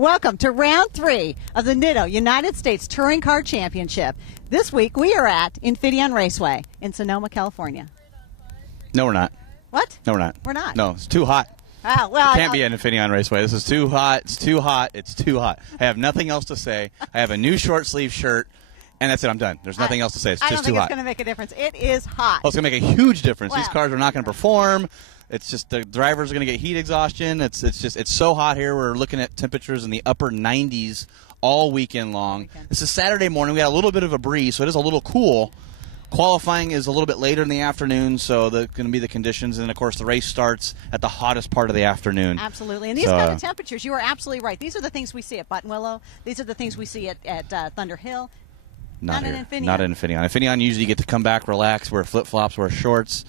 Welcome to round 3 of the Nitto United States Touring Car Championship. This week we are at Infineon Raceway in Sonoma, California. No, we're not. What? No, we're not. We're not. No, it's too hot. Oh, well, it can't be an Infineon Raceway. This is too hot. It's too hot. It's too hot. I have nothing else to say. I have a new short sleeve shirt, and that's it. I'm done. There's nothing else to say. It's just too hot. I don't think it's going to make a difference. It is hot. Oh, it's going to make a huge difference. Wow. These cars are not going to perform. It's just the drivers are going to get heat exhaustion. It's so hot here. We're looking at temperatures in the upper 90s all weekend long. This is Saturday morning. We got a little bit of a breeze, so it is a little cool. Qualifying is a little bit later in the afternoon, so that's going to be the conditions. And, of course, the race starts at the hottest part of the afternoon. Absolutely. And these kind of temperatures, you are absolutely right. These are the things we see at Buttonwillow. These are the things we see at Thunder Hill. Not in Infineon. Not in Infineon. Infineon usually you get to come back, relax, wear flip-flops, wear shorts,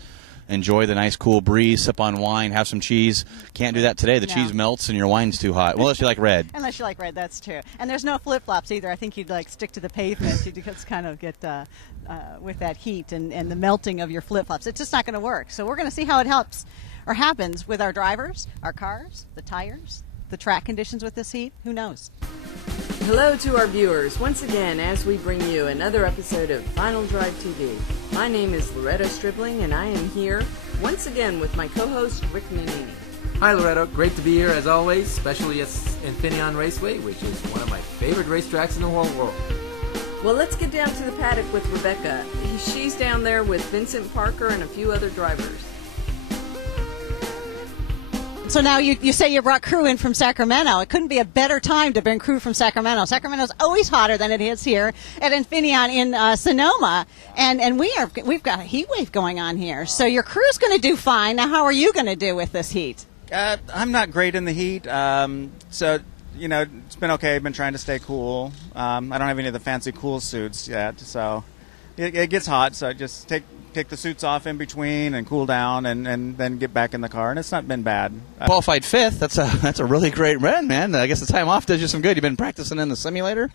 enjoy the nice cool breeze, sip on wine, have some cheese. Can't do that today. The cheese melts and your wine's too hot. Well, unless you like red. Unless you like red, that's true. And there's no flip-flops either. I think you'd stick to the pavement. You'd just kind of get with that heat and the melting of your flip-flops. It's just not going to work. So we're going to see how it helps or happens with our drivers, our cars, the tires, the track conditions with this heat. Who knows? Hello to our viewers, once again as we bring you another episode of Final Drive TV. My name is Loretto Stribling and I am here once again with my co-host Rick Nanini. Hi Loretto, great to be here as always, especially at Infineon Raceway, which is one of my favorite racetracks in the whole world. Well, let's get down to the paddock with Rebecca. She's down there with Vincent Parker and a few other drivers. So now you say you brought crew in from Sacramento. It couldn't be a better time to bring crew from Sacramento. Sacramento's always hotter than it is here at Infineon in Sonoma, and we've got a heat wave going on here. So your crew's going to do fine. Now, how are you going to do with this heat? I'm not great in the heat, so it's been okay. I've been trying to stay cool. I don't have any of the fancy cool suits yet, so it gets hot. So I just take the suits off in between and cool down and then get back in the car, and it's not been bad. Qualified 5th. That's a really great run, man. I guess the time off does you some good. You've been practicing in the simulator?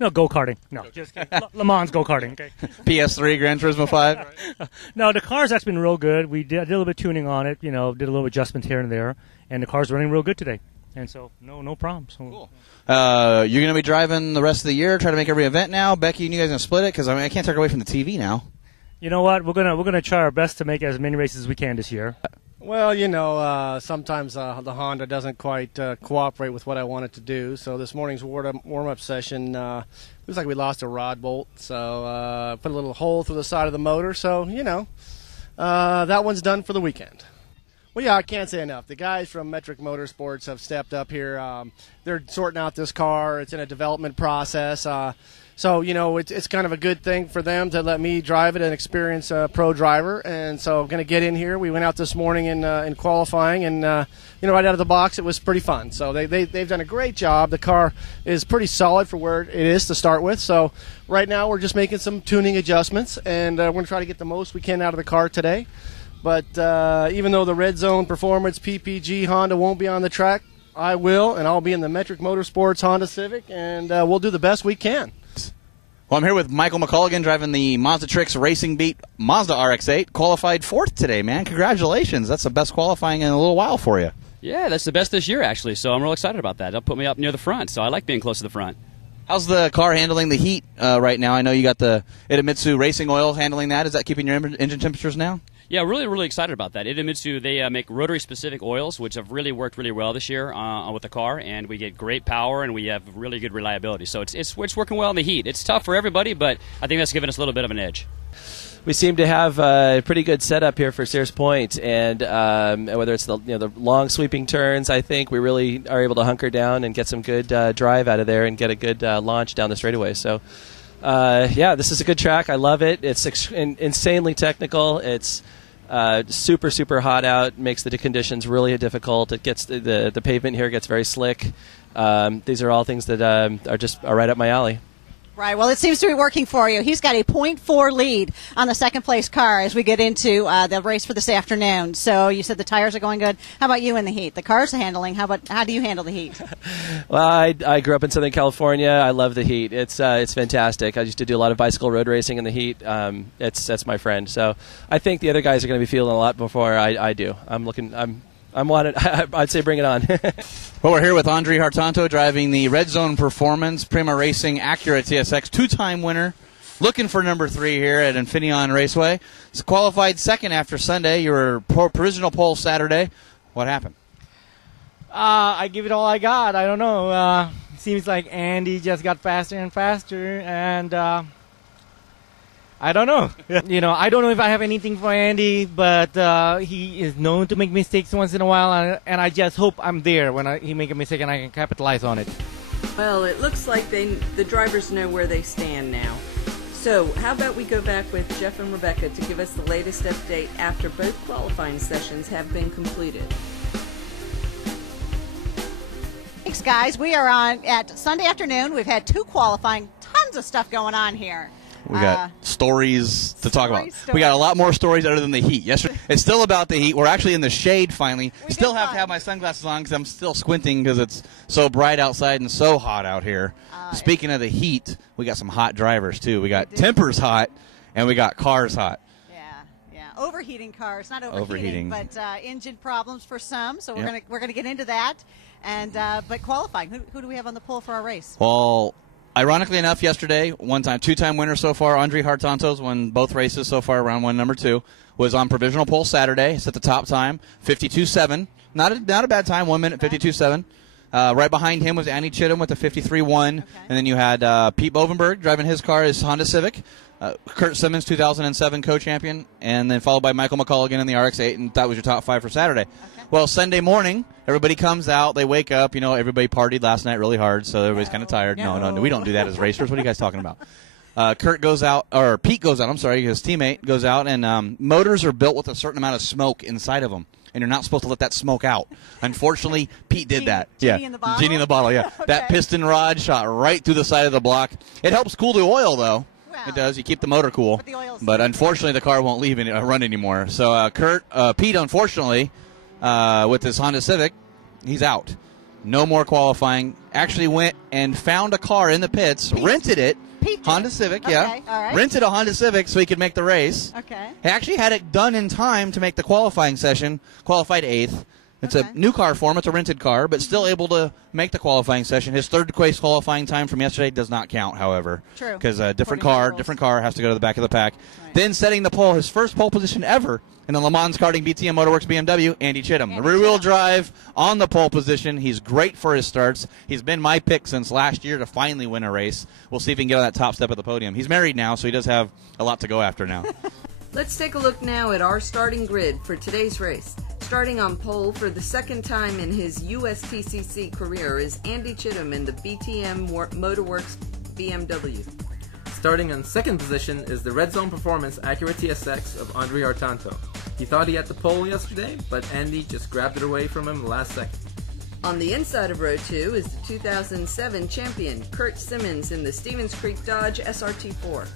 No, go-karting. No, just Le Mans go-karting. Okay. PS3, Gran Turismo 5? No, the car's actually been real good. We did a little bit of tuning on it, did a little adjustment here and there, and the car's running real good today. And so, no problems. Cool. You're going to be driving the rest of the year, try to make every event now? Becky and you guys going to split it? Because I can't take away from the TV now. You know what? We're gonna try our best to make as many races as we can this year. Well, sometimes the Honda doesn't quite cooperate with what I want it to do. So this morning's warm-up session looks like we lost a rod bolt. So put a little hole through the side of the motor. So that one's done for the weekend. Well, yeah, I can't say enough. The guys from Metric Motorsports have stepped up here. They're sorting out this car. It's in a development process. So, it's kind of a good thing for them to let me drive it and experience a pro driver. And so I'm going to get in here. We went out this morning in qualifying, and, right out of the box, it was pretty fun. So they've done a great job. The car is pretty solid for where it is to start with. So right now we're just making some tuning adjustments, and we're going to try to get the most we can out of the car today. But even though the Red Zone Performance PPG Honda won't be on the track, I will, and I'll be in the Metric Motorsports Honda Civic, and we'll do the best we can. Well, I'm here with Michael McColligan driving the Mazda Tricks Racing Beat Mazda RX-8. Qualified 4th today, man. Congratulations. That's the best qualifying in a little while for you. Yeah, that's the best this year, actually, so I'm real excited about that. That'll put me up near the front, so I like being close to the front. How's the car handling the heat right now? I know you got the Idemitsu racing oil handling that. Is that keeping your engine temperatures now? Yeah, really, really excited about that. Idemitsu, they make rotary-specific oils, which have really worked really well this year with the car, and we get great power, and we have really good reliability. So it's working well in the heat. It's tough for everybody, but I think that's given us a little bit of an edge. We seem to have a pretty good setup here for Sears Point, and whether it's the long sweeping turns, I think we really are able to hunker down and get some good drive out of there and get a good launch down the straightaway. So, this is a good track. I love it. It's insanely technical. It's super, super hot out, makes the conditions really difficult. It gets the pavement here gets very slick. These are all things that are right up my alley. Right. Well, it seems to be working for you. He's got a 0.4 lead on the second-place car as we get into the race for this afternoon. So you said the tires are going good. How about you in the heat? The car's handling. How do you handle the heat? Well, I grew up in Southern California. I love the heat. It's fantastic. I used to do a lot of bicycle road racing in the heat. That's my friend. So I think the other guys are going to be feeling a lot before I do. I'm I'd say bring it on. Well, we're here with Andrie Hartanto driving the Red Zone Performance Prima Racing Acura TSX, two-time winner, looking for number 3 here at Infineon Raceway. It's qualified second after Sunday. You were provisional pole Saturday. What happened? I give it all I got. I don't know. Seems like Andy just got faster and faster, and I don't know. I don't know if I have anything for Andy, but he is known to make mistakes once in a while, and I just hope I'm there when he make a mistake and I can capitalize on it. Well, it looks like the drivers know where they stand now. So, how about we go back with Jeff and Rebecca to give us the latest update after both qualifying sessions have been completed. Thanks, guys. We are on at Sunday afternoon. We've had 2 qualifying. Tons of stuff going on here. We got stories to talk about. Stories. We got a lot more stories other than the heat. Yesterday, it's still about the heat. We're actually in the shade finally. Still have to have my sunglasses on because I'm still squinting because it's so bright outside and so hot out here. Speaking of the heat, we got some hot drivers too. We got tempers hot and we got cars hot. Yeah. Overheating cars, not overheating. But engine problems for some. So we're gonna get into that. And but qualifying, who do we have on the pole for our race? Well, ironically enough, yesterday, two-time winner so far, Andrie Hartanto's won both races so far, round 1, number 2, was on provisional pole Saturday. Set the top time, 52.7. Not a bad time, 1 minute, 52.7. Right behind him was Andy Chittum with a 53.1. And then you had Pete Bovenberg driving his car, his Honda Civic. Kurt Simmons, 2007 co-champion. And then followed by Michael McColligan in the RX-8. And that was your top 5 for Saturday. Well, Sunday morning, everybody comes out. They wake up. Everybody partied last night really hard, so everybody's kind of tired. No, we don't do that as racers. What are you guys talking about? Pete goes out, I'm sorry, his teammate goes out, and motors are built with a certain amount of smoke inside of them, and you're not supposed to let that smoke out. Unfortunately, Pete did that. Genie in the bottle? Genie in the bottle, yeah. Okay. That piston rod shot right through the side of the block. It helps cool the oil, though. Well, it does. You keep the motor cool. But unfortunately, the car won't run anymore. So Pete, unfortunately, with his Honda Civic, he's out. No more qualifying. Actually went and found a car in the pits, rented it. Honda Civic, all right. Rented a Honda Civic so he could make the race. Okay. He actually had it done in time to make the qualifying session, qualified 8th. It's a new car for him. It's a rented car, but still able to make the qualifying session. His third place qualifying time from yesterday does not count, however. True. Because a different car has to go to the back of the pack. Right. Then setting the pole, his first pole position ever in the Le Mans Karting BTM Motorworks BMW, Andy Chittum. The rear-wheel drive on the pole position. He's great for his starts. He's been my pick since last year to finally win a race. We'll see if he can get on that top step of the podium. He's married now, so he does have a lot to go after now. Let's take a look now at our starting grid for today's race. Starting on pole for the second time in his USTCC career is Andy Chittum in the BTM Motorworks BMW. Starting on second position is the Red Zone Performance Acura TSX of Andrie Hartanto. He thought he had the pole yesterday, but Andy just grabbed it away from him last second. On the inside of row 2 is the 2007 champion Kurt Simmons in the Stevens Creek Dodge SRT4.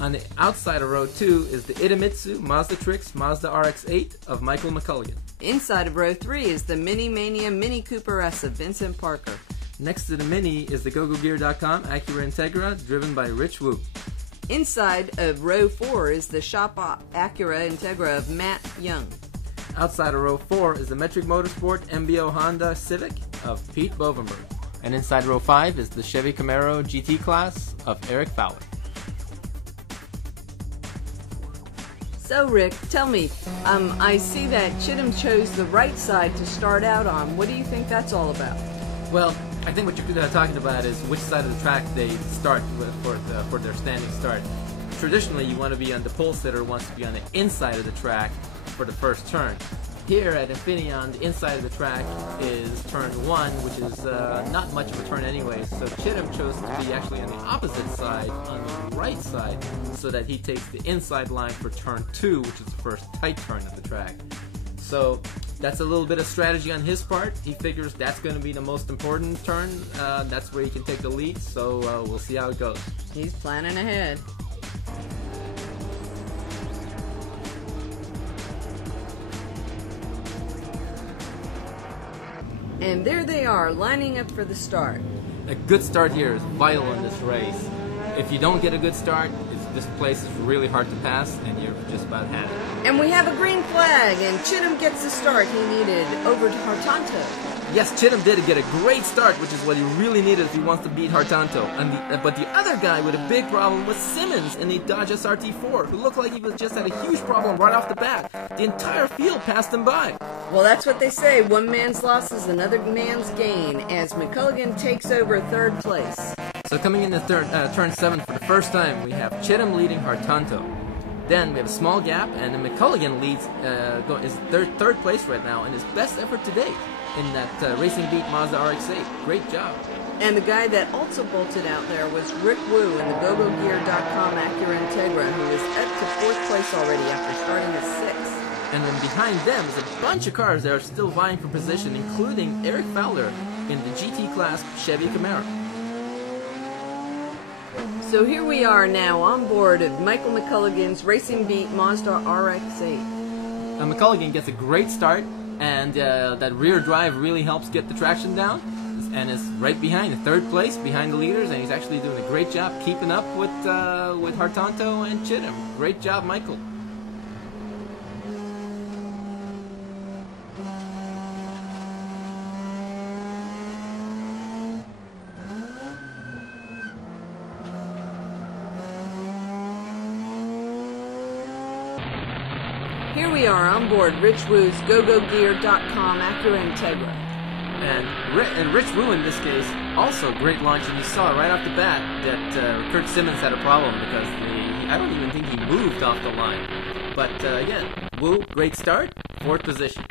On the outside of row 2 is the Idemitsu Mazda Trix Mazda RX-8 of Michael McColligan. Inside of row 3 is the Mania Mini Cooper S of Vincent Parker. Next to the Mini is the GoGoGear.com Acura Integra driven by Rich Woo. Inside of row 4 is the Shop Acura Integra of Matt Young. Outside of row 4 is the Metric Motorsport MBO Honda Civic of Pete Bovenberg. And inside row 5 is the Chevy Camaro GT Class of Eric Fowler. So Rick, tell me, I see that Chittum chose the right side to start out on. What do you think that's all about? Well, I think what you're talking about is which side of the track they start with for their standing start. Traditionally, you want to be on the pole sitter wants to be on the inside of the track for the first turn. Here at Infineon, the inside of the track is turn 1, which is not much of a turn anyway, so Chittum chose to be actually on the opposite side, on the right side, so that he takes the inside line for turn 2, which is the first tight turn of the track. So that's a little bit of strategy on his part. He figures that's going to be the most important turn. That's where he can take the lead, so we'll see how it goes. He's planning ahead. And there they are, lining up for the start. A good start here is vital in this race. If you don't get a good start, it's this place is really hard to pass, and you're just about had it. And we have a green flag, and Chittum gets the start he needed over to Hartanto. Yes, Chittum did get a great start, which is what he really needed if he wants to beat Hartanto. But the other guy with a big problem was Simmons in the Dodge SRT4, who looked like he was just had a huge problem right off the bat. The entire field passed him by. Well, that's what they say. One man's loss is another man's gain, as McColligan takes over third place. So coming into turn 7 for the first time, we have Chittum leading Hartanto. Then we have a small gap, and then McColligan leads, is third place right now, in his best effort to date in that Racing Beat Mazda RX-8. Great job. And the guy that also bolted out there was Rich Woo in the GoGoGear.com Acura Integra, who is up to 4th place already after starting at 6th. And then behind them is a bunch of cars that are still vying for position, including Eric Fowler in the GT class Chevy Camaro. So here we are now on board of Michael McColligan's Racing Beat Mazda RX-8. McColligan gets a great start, and that rear drive really helps get the traction down, and is right behind, in 3rd place, behind the leaders, and he's actually doing a great job keeping up with Hartanto and Chittum. Great job, Michael. Here we are on board Rich Woo's GoGoGear.com Acura Integra. And Rich Woo in this case, also great launch, and you saw right off the bat that Kurt Simmons had a problem because I don't even think he moved off the line. But again, Woo, great start, 4th position.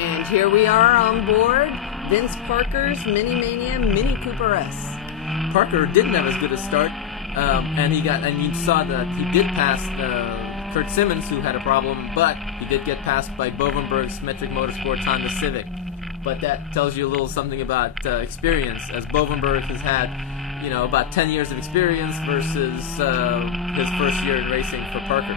And here we are on board Vince Parker's Mini Mania Mini Cooper S. Parker didn't have as good a start, and you saw that he did pass Kurt Simmons, who had a problem, but he did get passed by Bovenberg's Metric Motorsports Honda Civic. But that tells you a little something about experience, as Bovenberg has had, about 10 years of experience versus his first year in racing for Parker.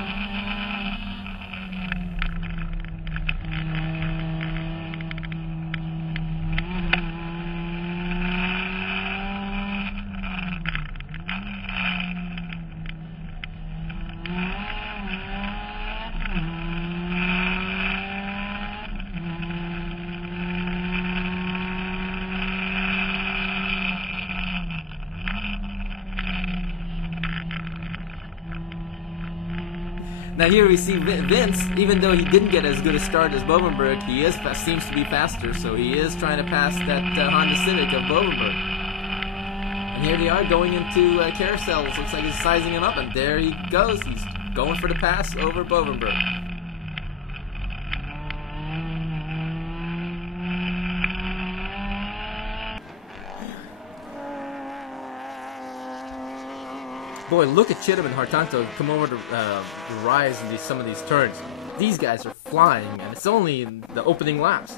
Now here we see Vince, even though he didn't get as good a start as Bovenberg, he seems to be faster, so he is trying to pass that Honda Civic of Bovenberg. And here they are going into carousels. Looks like he's sizing him up, and there he goes. He's going for the pass over Bovenberg. Boy, look at Chittum and Hartanto come over to rise in some of these turns. These guys are flying, and it's only in the opening laps.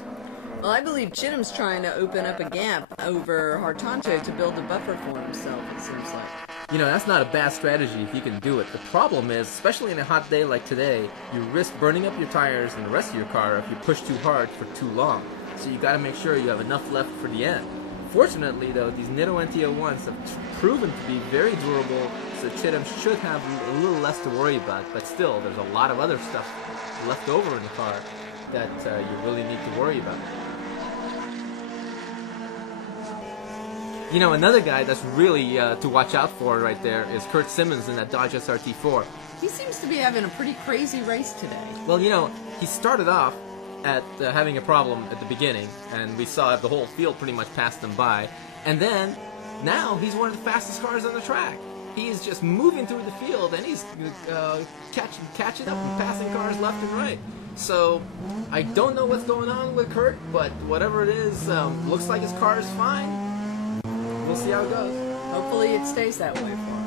Well, I believe Chittum's trying to open up a gap over Hartanto to build a buffer for himself, it seems like. That's not a bad strategy if you can do it. The problem is, especially in a hot day like today, you risk burning up your tires and the rest of your car if you push too hard for too long. So you got to make sure you have enough left for the end. Fortunately, though, these Nitto NT01s have proven to be very durable, so Chittum should have a little less to worry about. But still, there's a lot of other stuff left over in the car that you really need to worry about. Another guy that's really to watch out for right there is Kurt Simmons in that Dodge SRT4. He seems to be having a pretty crazy race today. Well, he started off at having a problem at the beginning, and we saw the whole field pretty much passed him by. And then, now he's one of the fastest cars on the track. He is just moving through the field, and he's catching up and passing cars left and right. So, I don't know what's going on with Kurt, but whatever it is, looks like his car is fine. We'll see how it goes. Hopefully it stays that way for him.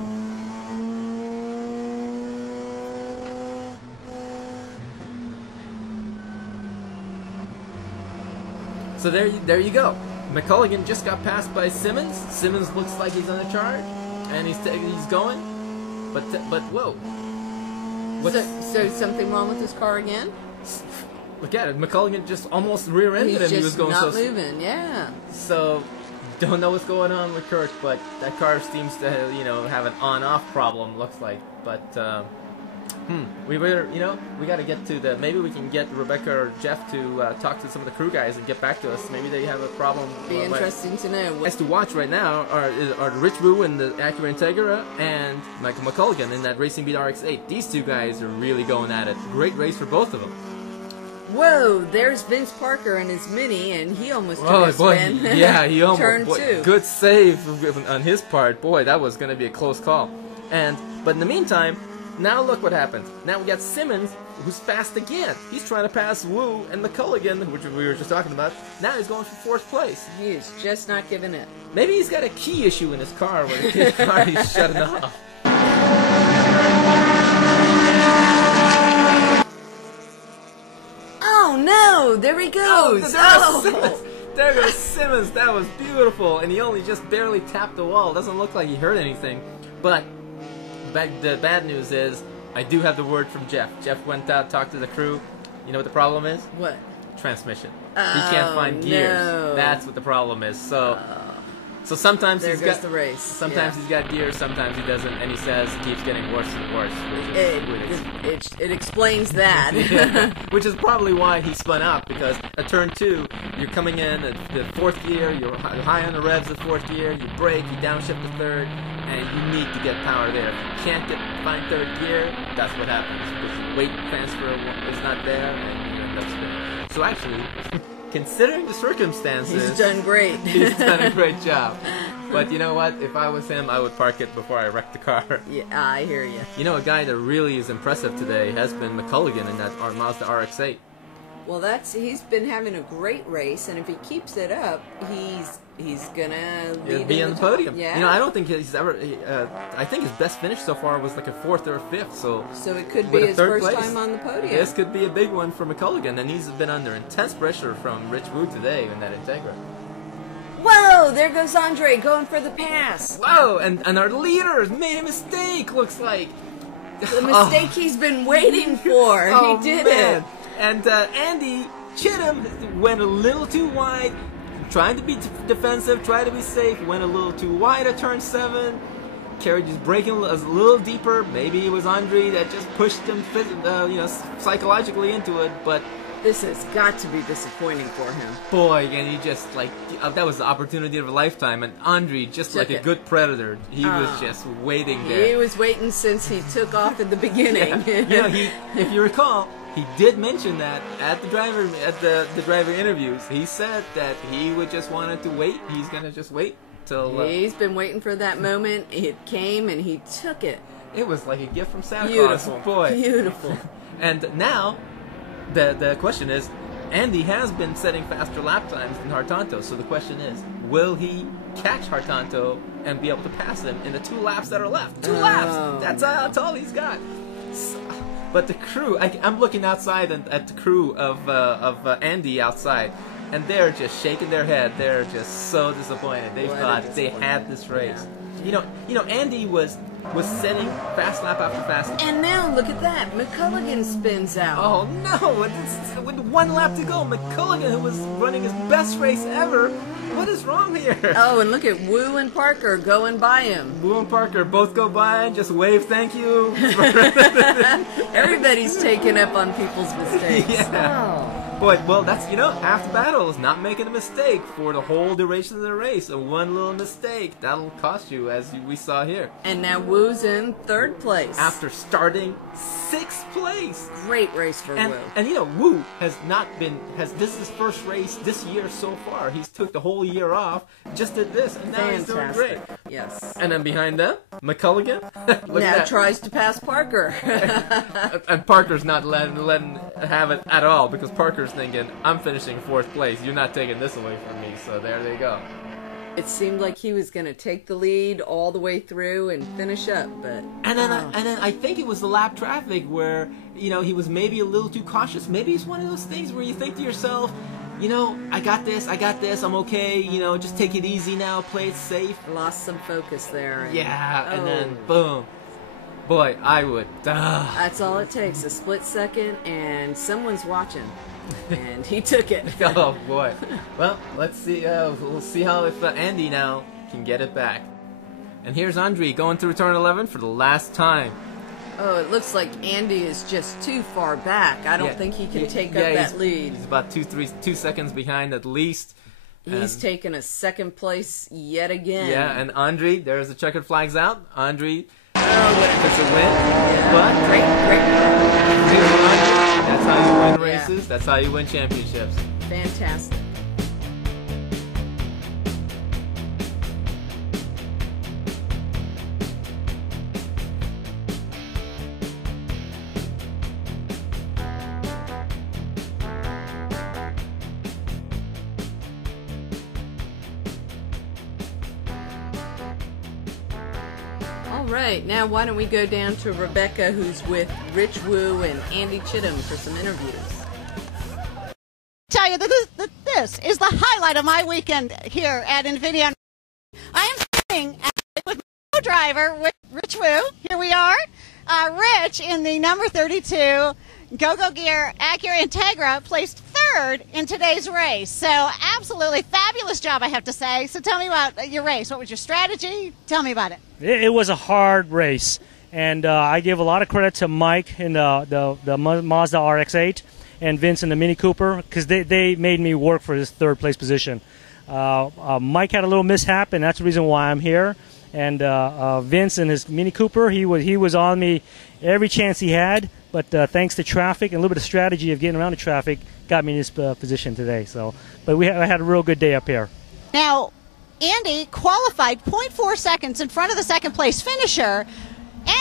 So there you go. McColligan just got passed by Simmons. Simmons looks like he's on a charge, and he's going. But whoa. So something wrong with this car again? Look at it. McColligan just almost rear-ended him. He was going not moving. Yeah. So don't know what's going on with Kurt, but that car seems to have an on-off problem. Looks like, but. We better, we got to get to maybe we can get Rebecca or Jeff to talk to some of the crew guys and get back to us. Maybe they have a problem. Be interesting to know. Guys to watch right now are Rich Woo in the Acura Integra and Michael McColligan in that Racing Beat RX-8. These two guys are really going at it. Great race for both of them. Whoa, there's Vince Parker and his Mini, and he almost took a spin. Yeah, he almost. Turn 2. Good save on his part. Boy, that was going to be a close call. But in the meantime, now look what happens. Now we got Simmons, who's fast again. He's trying to pass Woo and McColligan, which we were just talking about. Now he's going for 4th place. He's just not giving it. Maybe he's got a key issue in his car where his car is shutting off. Oh no! There he goes! There goes Simmons. That was beautiful. And he only just barely tapped the wall. Doesn't look like he hurt anything. But the bad news is, I do have the word from Jeff. Jeff went out, talked to the crew. You know what the problem is? What? Transmission. He can't find gears. No. That's what the problem is. So sometimes there he's goes got the race. Sometimes he's got gears, sometimes he doesn't, and he says it keeps getting worse and worse. It explains that. Yeah. Which is probably why he spun out, because at turn 2, you're coming in at the 4th gear, you're high on the revs at 4th gear, you brake, you downshift to 3rd, and you need to get power there. If you can't find 3rd gear, that's what happens. Because weight transfer is not there, and you end up spinning. So actually, considering the circumstances, he's done great. He's done a great job. But you know what? If I was him, I would park it before I wreck the car. Yeah, I hear you. You know, a guy that really is impressive today has been McColligan in that Mazda RX-8. Well, he's been having a great race, and if he keeps it up, he's gonna be on the podium. Yeah. You know, I don't think he's ever. I think his best finish so far was like a 4th or a 5th. So it could be his first time on the podium. This could be a big one for McColligan, and he's been under intense pressure from Rich Woo today in that Integra. Whoa! There goes Andre going for the pass. Whoa! And our leader has made a mistake. Looks like the mistake he's been waiting for. Oh, he did man. it. And Andy Chittum went a little too wide, trying to be defensive, trying to be safe, went a little too wide at turn 7. Carriage is breaking a little deeper. Maybe it was Andre that just pushed him, psychologically into it. But this has got to be disappointing for him. Boy, and he just that was the opportunity of a lifetime. And Andre, just like a good predator, he was just waiting there. He was waiting since he took off at the beginning. Yeah. If you recall, he did mention that at the driver interviews. He said that he would just wanted to wait. He's gonna just wait till. He's been waiting for that moment. It came and he took it. It was like a gift from Santa Beautiful. Claus. Boy, Beautiful. And now, the question is, Andy has been setting faster lap times than Hartanto. So the question is, will he catch Hartanto and be able to pass him in the 2 laps that are left? 2 laps. That's all he's got. But the crew, I'm looking outside at the crew of Andy outside, and they're just shaking their head. They're just so disappointed. They thought they had this race. Yeah. You know, Andy was setting fast lap after fast lap. And now look at that, McColligan spins out. Oh no! With 1 lap to go, McColligan, who was running his best race ever. What is wrong here? Oh, and look at Woo and Parker going by him. Woo and Parker both go by and just wave thank you. Everybody's taking up on people's mistakes. Yeah. Oh. Boy, well, that's, half the battle is not making a mistake for the whole duration of the race. And one little mistake, that'll cost you, as we saw here. And now Woo's in 3rd place. After starting 6th place. Great race for Woo. And Woo this is his first race this year so far. He's took the whole year off, just did this, and now he's doing great. Yes. And then behind them, McColligan. now tries to pass Parker. And Parker's not letting have it at all, because Parker's thinking, I'm finishing 4th place. You're not taking this away from me. So there they go. It seemed like he was going to take the lead all the way through and finish up, but and then I think it was the lap traffic where he was maybe a little too cautious. Maybe it's one of those things where you think to yourself, I got this, I'm okay, just take it easy now, play it safe. Lost some focus there. And then boom. Boy, I would. That's all it takes, a split second, and someone's watching. And he took it. Oh, boy. Well, let's see. We'll see how if Andy now can get it back. And here's Andrie going through turn 11 for the last time. Oh, it looks like Andy is just too far back. I don't think he can take up that lead. He's about 2 seconds behind at least. He's taken a second place yet again. Yeah, and Andrie, there's the checkered flags out. Andrie, it's a win. Yeah. But Great. That's how you win races. That's how you win championships. Fantastic. All right, now why don't we go down to Rebecca, who's with Rich Woo and Andy Chittum for some interviews. Tell you that this is the highlight of my weekend here at Infineon. I am sitting with my co-driver, with Rich Woo. Here we are. Rich, in the number 32 Go-Go Gear Acura Integra, placed third in today's race. So absolutely fabulous job, I have to say. So tell me about your race. What was your strategy? Tell me about it. It was a hard race, and I give a lot of credit to Mike in the Mazda RX-8 and Vince in the Mini Cooper, because they made me work for this third place position. Mike had a little mishap, and that's the reason why I'm here. And Vince in his Mini Cooper, he was on me every chance he had, but thanks to traffic and a little bit of strategy of getting around the traffic, got me in this position today. But I had a real good day up here. Now, Andy qualified 0.4 seconds in front of the second place finisher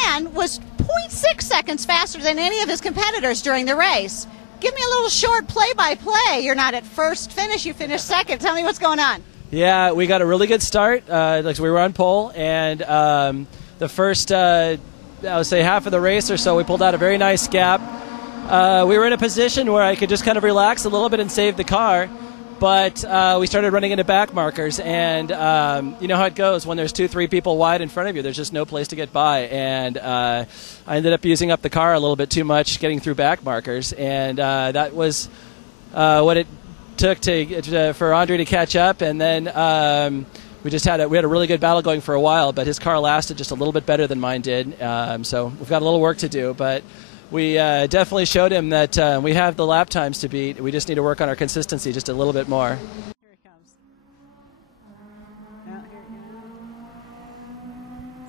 and was 0.6 seconds faster than any of his competitors during the race. Give me a little short play-by-play. You're not at first finish, you finished second. Tell me what's going on. Yeah, we got a really good start. We were on pole, and the first, I would say, half of the race or so, we pulled out a very nice gap. We were in a position where I could just kind of relax a little bit and save the car, but we started running into back markers, and you know how it goes. When there's 2-3 people wide in front of you, there's just no place to get by, and I ended up using up the car a little bit too much getting through back markers, and that was what it took for Andrie to catch up, and then we had a really good battle going for a while, but his car lasted just a little bit better than mine did. So we've got a little work to do, but we definitely showed him that we have the lap times to beat. We just need to work on our consistency just a little bit more. Here he comes. Oh, here.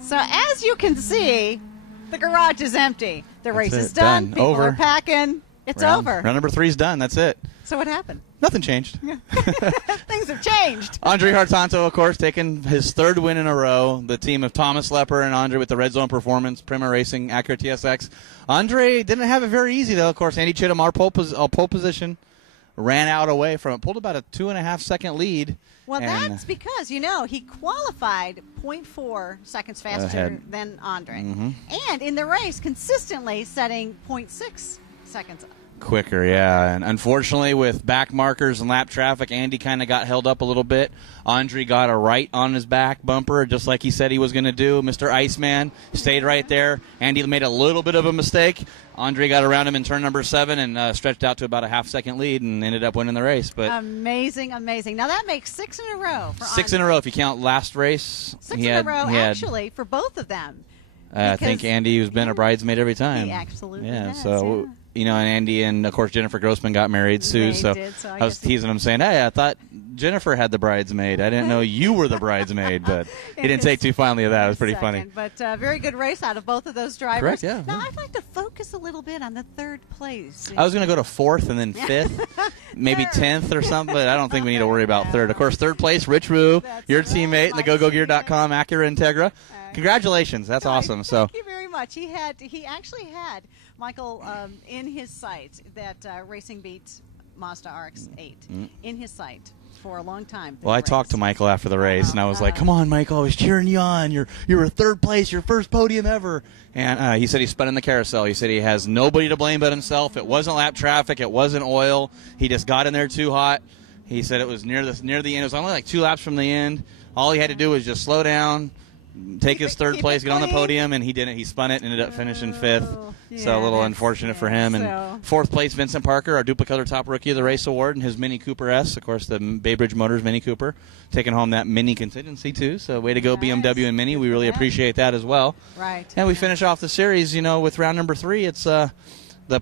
So as you can see, the garage is empty. The race is done. People Over. are packing. It's over. Round number 3 is done. That's it. So what happened? Nothing changed. Things have changed. Andrie Hartanto, of course, taking his third win in a row. The team of Thomas Lepper and Andrie with the Red Zone Performance, Prima Racing, Acura TSX. Andrie didn't have it very easy, though. Of course, Andy Chittum, our pole position, ran out away from it. Pulled about a 2.5-second lead. Well, that's because, he qualified 0.4 seconds faster ahead than Andrie. Mm-hmm. And in the race, consistently setting 0.6 seconds quicker, yeah. And unfortunately, with back markers and lap traffic, Andy kind of got held up a little bit. Andrie got a right on his back bumper, just like he said he was going to do. Mr. Iceman stayed right there. Andy made a little bit of a mistake. Andrie got around him in turn number 7 and stretched out to about a half-second lead and ended up winning the race. But amazing. Now that makes 6 in a row for 6 Andrie. in a row if you count last race. 6 in a row, actually, for both of them. I think Andy has been a bridesmaid every time. He absolutely has, so and Andy and of course Jennifer Grossman got married too. So I was teasing him, saying, "Hey, I thought Jennifer had the bridesmaid. I didn't know you were the bridesmaid." But he didn't take too fondly of that. It was pretty funny. But very good race out of both of those drivers. Correct. Yeah. Now I'd like to focus a little bit on the third place. I was going to go to 4th and then 5th, maybe 10th or something, but I don't think we need to worry about 3rd. Of course, 3rd place, Rich Woo, your teammate in the GoGoGear.com Acura Integra. Congratulations. That's awesome. So thank you very much. He actually had Michael in his sights, that Racing Beat Mazda RX-8 in his sight for a long time. Well, I talked to Michael after the race, and I was like, "Come on, Michael! I was cheering you on. You're a third place, your first podium ever." And he said he spun in the carousel. He said he has nobody to blame but himself. It wasn't lap traffic. It wasn't oil. He just got in there too hot. He said it was near the end. It was only like 2 laps from the end. All he had to do was just slow down, take his third place, get on the podium, and he didn't. He spun it and ended up finishing 5th. Yeah, so a little unfortunate for him. And 4th place, Vincent Parker, our Dupli Top Rookie of the Race award, and his Mini Cooper S, of course, the Bay Bridge Motors Mini Cooper, taking home that Mini contingency too. So way to go, BMW and Mini. We really appreciate that as well. Right. And we finish off the series, with round number 3. It's the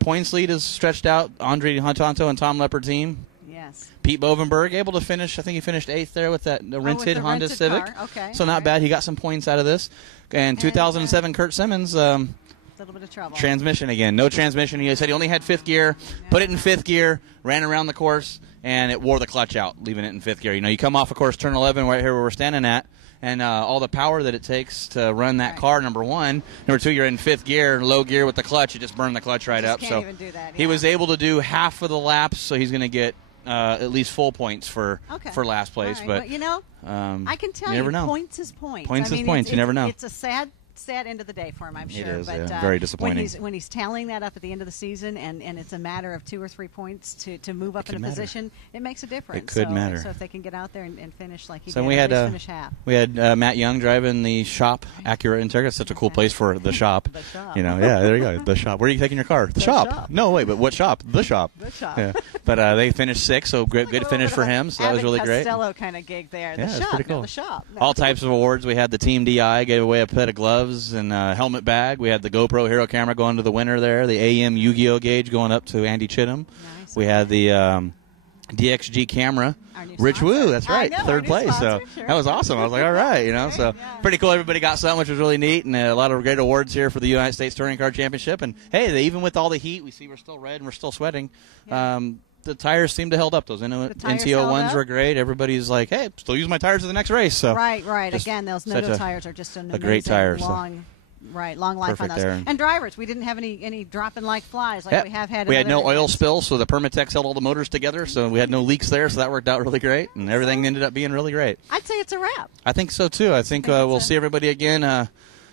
points lead is stretched out. Andrie Hartanto and Tom Leppard team. Yes. Pete Bovenberg able to finish. I think he finished 8th there with that rented Honda Civic. Car. Okay. So not bad. He got some points out of this. And 2007 Kurt Simmons. A little bit of trouble. Transmission again. No transmission. He said he only had 5th gear. Put it in 5th gear. Ran around the course, and it wore the clutch out, leaving it in 5th gear. You come off, of course, turn 11 right here where we're standing at, and all the power that it takes to run that car, number 1. Number 2, you're in 5th gear, low gear with the clutch. You just burn the clutch right up. Can't even do that. He was able to do half of the laps, so he's going to get at least full points for last place. Right. But I can tell you never know. Points is points. Points is points. You never know. It's a sad end of the day for him, I'm sure. It is, but very disappointing. When he's tallying that up at the end of the season, and it's a matter of 2 or 3 points to move up in a position, it makes a difference. It could matter. So if they can get out there and finish like he so did, we had finish half. We had Matt Young driving the shop, Acura Integra. It's such a cool place for the shop. The shop. Yeah, there you go. The shop. Where are you taking your car? The shop. No, wait, but what shop? The shop. The shop. Yeah. But they finished 6th, so good finish for him. So that was really great. Costello kind of gig there. Yeah, The it's pretty cool. The shop. All types of awards. We had the Team DI gave away a set of gloves and helmet bag. We had the GoPro Hero camera going to the winner there. The AM Yu-Gi-Oh gauge going up to Andy Chittum. Nice. We had the DXG camera. Rich Woo, that's right, third place. So that was awesome. I was like, all right, so pretty cool. Everybody got something, which was really neat, and a lot of great awards here for the United States Touring Car Championship. And hey, even with all the heat, we see we're still red and we're still sweating. Yeah. The tires seem to held up. Those NTO ones were great. Everybody's like, hey, still use my tires for the next race. So right. Again, those Nitto tires are just an amazing, great tire. Long life on those. There. And drivers, we didn't have any dropping like flies like we have had. We had no oil spill, so the Permatex held all the motors together, so we had no leaks there, so that worked out really great, and everything ended up being really great. I'd say it's a wrap. I think so, too. I think we'll see everybody again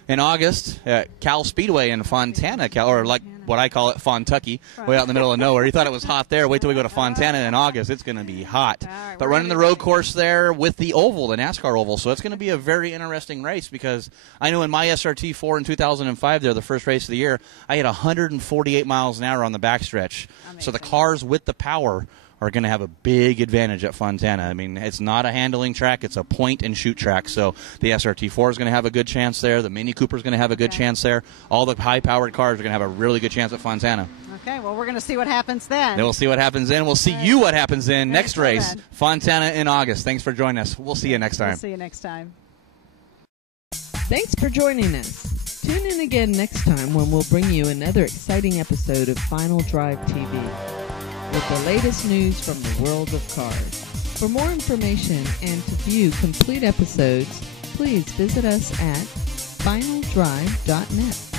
in August at Cal Speedway in Fontana, or like what I call it, Fontucky, way out in the middle of nowhere. You thought it was hot there. Wait till we go to Fontana in August. It's going to be hot. Right, but running the road course there with the oval, the NASCAR oval, so it's going to be a very interesting race because I know in my SRT4 in 2005 there, the first race of the year, I had 148 miles an hour on the backstretch. So the cars with the power are going to have a big advantage at Fontana. I mean, it's not a handling track. It's a point-and-shoot track. So the SRT4 is going to have a good chance there. The Mini Cooper is going to have a good chance there. All the high-powered cars are going to have a really good chance at Fontana. Okay, well, we're going to see what happens then. Then we'll see what happens then. We'll see you what happens then. Next race, Fontana in August. Thanks for joining us. We'll see you next time. We'll see you next time. Thanks for joining us. Tune in again next time when we'll bring you another exciting episode of Final Drive TV with the latest news from the world of cars. For more information and to view complete episodes, please visit us at finaldrive.net.